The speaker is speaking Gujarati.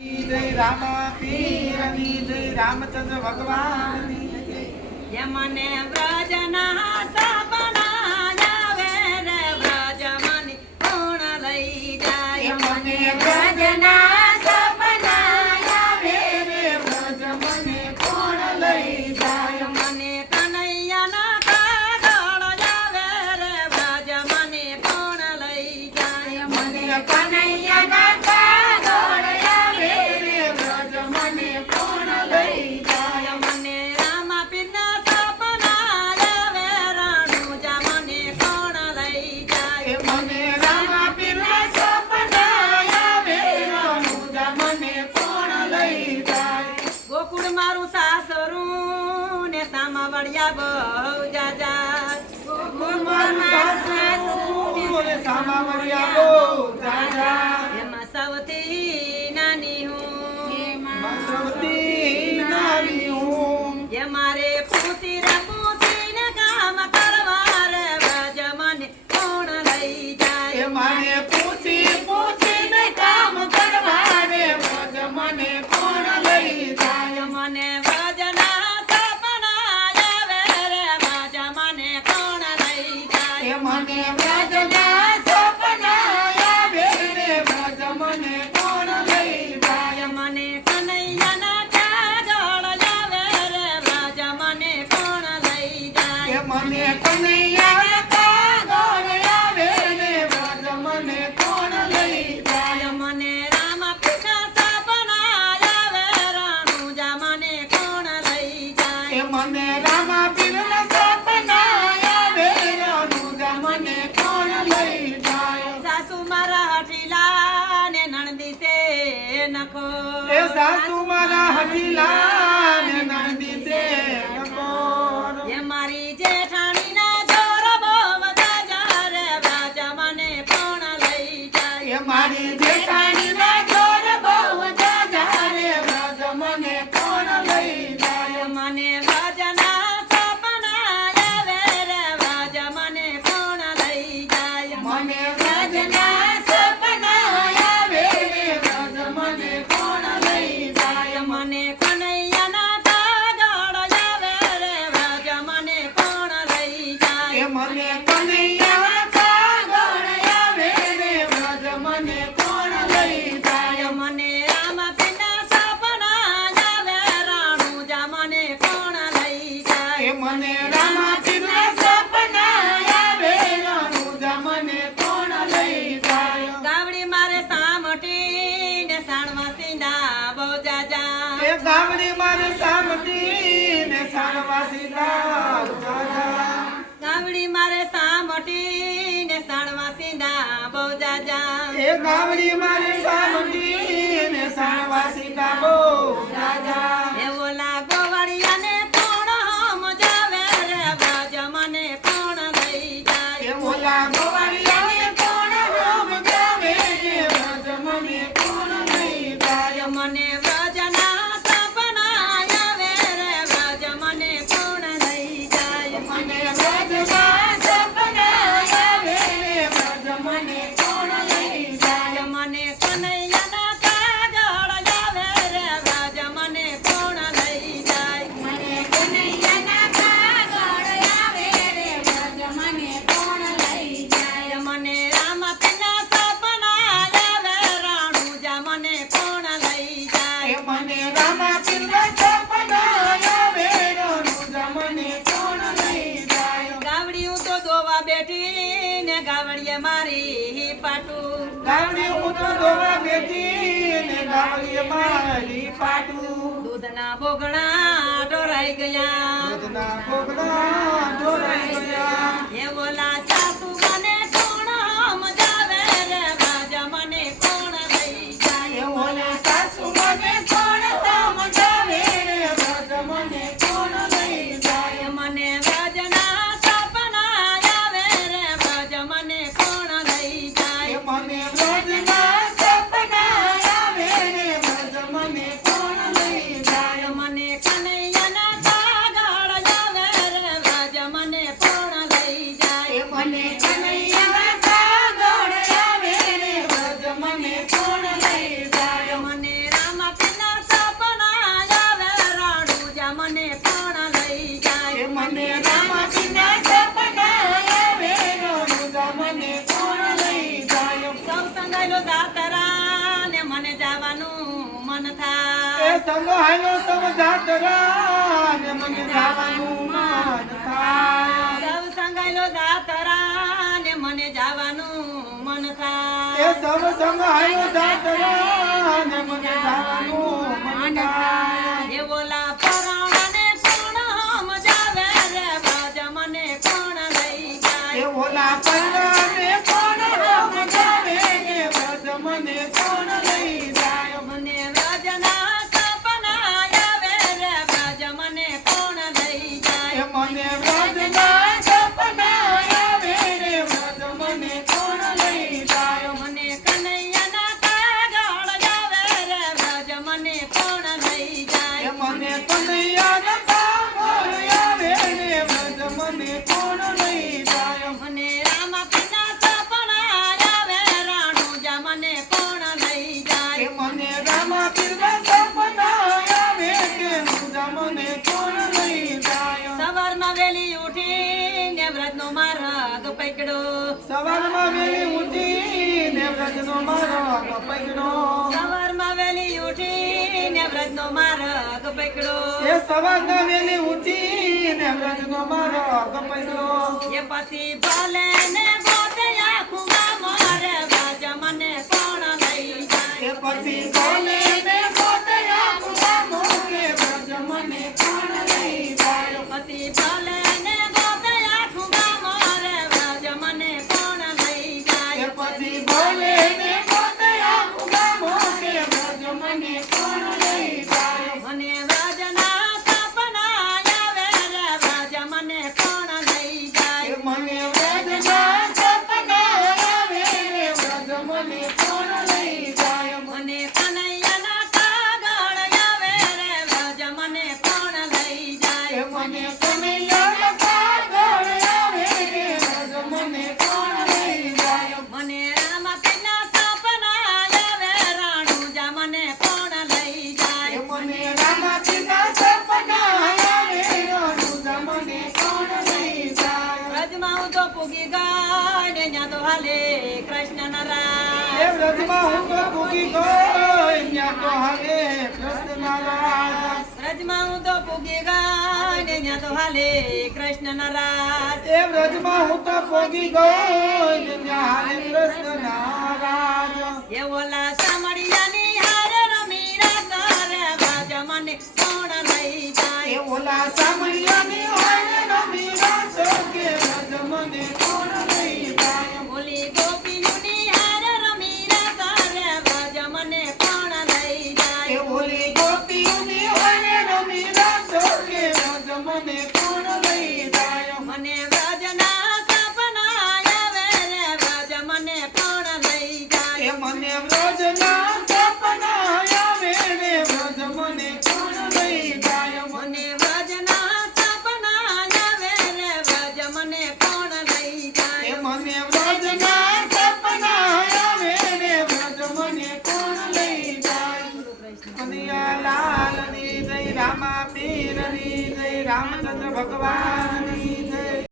જય રામ પીરની જય રામચંદ્ર ભગવાનની જય મને વ્રજના સપના આવે રે વ્રજ મને કોણ લઈ જાય મને વ્રજના સપના આવે રે વ્રજ મને કોણ લઈ જાય મને કનૈયાના કાગળ આવે રે વ્રજ મને કોણ લઈ જાય મને કનૈયાના કાગળ આવે રે વ્રજ મને કોણ લઈ જાય મને રામા પીરના સપના આવે રણુજા મને કોણ લઈ જાય મને રામા પીરના સપના આવે રણુજા મને કોણ લઈ જાય ગોકુળ મારું સાસરું ને સામા વળ્યા બહુ જાજા એમાં સૌથી નાની હું એ મારે પૂછીને કામ કરવા રે વ્રજ મને કોણ લઈ જાય મારે પૂછીને કામ કરવા રે વ્રજ મને કોણ લઈ જાય મને વ્રજના સપના આવે રે વ્રજ મને કોણ લઈ જાય મને વ્રજના સપના આવે રે વ્રજ મને કોણ લઈ જાય મને કનૈયાના કાગળ આવે રે વ્રજ મને કોણ લઈ જાય મને કનૈયા કાગળ આવે રે વ્રજ મને કોણ લઈ જાય મને રામા પીરના સપના આવે રણુજા મને કોણ લઈ જાય મને રામા પીરના સપના આવે રણુજા મને કોણ લઈ જાય સાસુ મારા હઠીલા ને નણદી છે નખો એ સાસુ મારા હઠીલા ને નંદી છે નકોર એ મારી જેઠાણીના જોર બહુ જાજા રે વ્રજ મને કોણ લઈ જાય એ મારી જેઠાણીના જોર બહુ જાજા રે વ્રજ મને કોણ લઈ જાય મને વ્રજના સપના આવે રે વ્રજ મને કોણ લઈ જાય મને વ્રજના સપના આવે રે વ્રજ મને કોણ લઈ જાય મને કનૈયાના કાગળ આવે રે વ્રજ મને કોણ લઈ જાય એ મને કનૈયા કાગળ આવે રે વ્રજ મને કોણ લઈ જાય મને રામા પીરના સપના આવે રણુજા મને કોણ લઈ જાય એ મને રામા પીરના સપના આવે રણુજા મને કોણ લઈ જાય ગાવડી મારે સામટી ને સાણવા સીના બહુ જાજા એ ગામડી મારે સામતી ને સાણવાસી ગાવ જાજા ગાવડી મારે સામટી ને સાણવા સીના બહુ જાજા એ ગામડી મારે સામતી ને સાણવાસી ગાવો જાજા એ ઓલા ગોવાળિયાને કોણ સમજાવે રે વ્રજ મને કોણ લઈ જાય એ ઓલા ગોવાળિયાને કોણ સમજાવે રે વ્રજ મને કોણ લઈ જાય મને વ્રજના સપના આવે રે વ્રજ મને કોણ લઈ જાય મને વ્રજના સપના આવે રે વ્રજ મને કોણ લઈ જાય મને કનૈયાના કાગળ આવે રે વ્રજ મને કોણ લઈ જાય મને કનૈયાના કાગળ આવે રે વ્રજ મને કોણ લઈ જાય મને રામા પીરના સપના આવે રણુજા મને કોણ લઈ જાય મને રામા પીરના સપના આવે રણુજા મને કોણ લઈ જાય ગાવડી હું તો દોવા બેઠી ને ગાવડીએ મારી પાટું ગાવડી હું તો દોવા બેઠી ને ગાવડીએ મારી પાટું દૂધના બોગણા ઢોરાઈ ગયા દૂધના ભોગડા ઢોરાઈ ગયા એ બોલા સાસુ મને કોણ સમજાવે રે વ્રજ મને કોણ લઈ જાય એ ઓલા સાસુ મને કોણ સમજાવે રે વ્રજ મને કોણ લઈ જાય મને વ્રજના સપના આવે રે વ્રજ મને કોણ લઈ જાય મને વ્રજના સપના આવે રે વ્રજ મને કોણ લઈ જાય મને કનૈયાના કાગળ આવે રે વ્રજ મન એ થાય સંગ હાલો સમ જાતરા ને મને જવાનું મન થાય સૌ સંગાયલો જાતરા ને મને જવાનું મન એ થાય સમ સંગ હાલો જાતરા ને મને જવાનું મન થાય એ બોલા પરાણે કોણ સમજાવે રે વ્રજ મને કોણ લઈ એ જાય ઓલા પલ્લાને કોણ સમજાવે કે વ્રજ મને કોણ લઈ જાય મને વ્રજના સપના આવે રે વ્રજ મને કોણ લઈ એ જાય મને વ્રજના સપના આવે રે વ્રજ મને કોણ લઈ જાય મને કનૈયાના કાગળ આવે રે વ્રજ મને કોણ લઈ એ જાય મને કનૈયાના કાગળ આવે રે વ્રજ મને કોણ લઈ જાય મને રામપીના સપના આવે રાણુજા મને કોણ લઈ એ જાય મને રામા પીરના સપના આવે કે મુજા મને કોણ લઈ જાય સવારમાં વેલી ઉઠીને વ્રતનો માર્ગ પકડો સવારમાં વેલી ઉઠીને વ્રજનો માર્ગ પકડો સવારમાં વેલી ઉઠીને વ્રતનો માર્ગ પકડો એ સવારના વેલી ઉઠીને વ્રજનો માર્ગ પકડો એ પછી ભલે ને ગોતે આખું ગામ રે વ્રજ મને કોણ લઈ જાય એ પછી બોલે ને પોતે આખું ગામ કે વ્રજ મને કોણ લઈ જાય પછી ભલે ને ગોતે આખું ગામ રે વ્રજ મને કોણ લઈ એ જાય પછી બોલે ને પોતે આખું ગામ કે વ્રજ મને કોણ લઈ જાય મને વ્રજના સપના આવે રે વ્રજ મને કોણ લઈ એ જાય મને વ્રજના સપના આવે રે વ્રજ મને કોણ લઈ જાય મને કનૈયાના કાગળ આવે રે વ્રજ મને કોણ લઈ એ જાય મને કનૈયાના કાગળ આવે રે વ્રજ મને કોણ લઈ જાય મને રામપીના સપના આવે રાણુજા મને કોણ લઈ એ જાય મને રામા પિતા સપના આવે રાનુજા મને કોણ લઈ જાય વ્રજમાં હું તો પૂગી ગઈ ને ન્યા તો હાલે કૃષ્ણના એ રાજ વ્રજમાં હું તો ભૂગી ગઈ ત્યાં તો હવે કૃષ્ણના રાજ વ્રજમાં હું તો પૂગી ગઈ ને ન્યા તો હાલે કૃષ્ણના રાજ એ વ્રજમાં હું તો ભોગી ગઈ ત્યાં હાલે કૃષ્ણના રાજ એ ઓલા સામળિયાની હારે રમી રાત રે વ્રજ મને કોણ લઈ એ જાય ઓલા સામળિયાની હોય રમી રાસો કે વ્રજ મને કોણ લઈ જાય ઓલી ગોપીઓની હારે રમી રાત રે વ્રજ મને કોણ લઈ એ જાય ઓલી ગોપીઓની હોય રમી રાસો કે વ્રજ મને કોણ લઈ જાય મને વ્રજના સપના આવે રે વ્રજ મને કોણ લઈ એ જાય મને વ્રજના સપના આવે રે વ્રજ મને કોણ લઈ જાય મને વ્રજના સપના આવે રે વ્રજ મને કોણ લઈ એ જાય મને વ્રજના સપના આવે રે વ્રજ મને કોણ લઈ જાય કનૈયા લાલની જય રામા પીરની જય રામચંદ્ર ભગવાન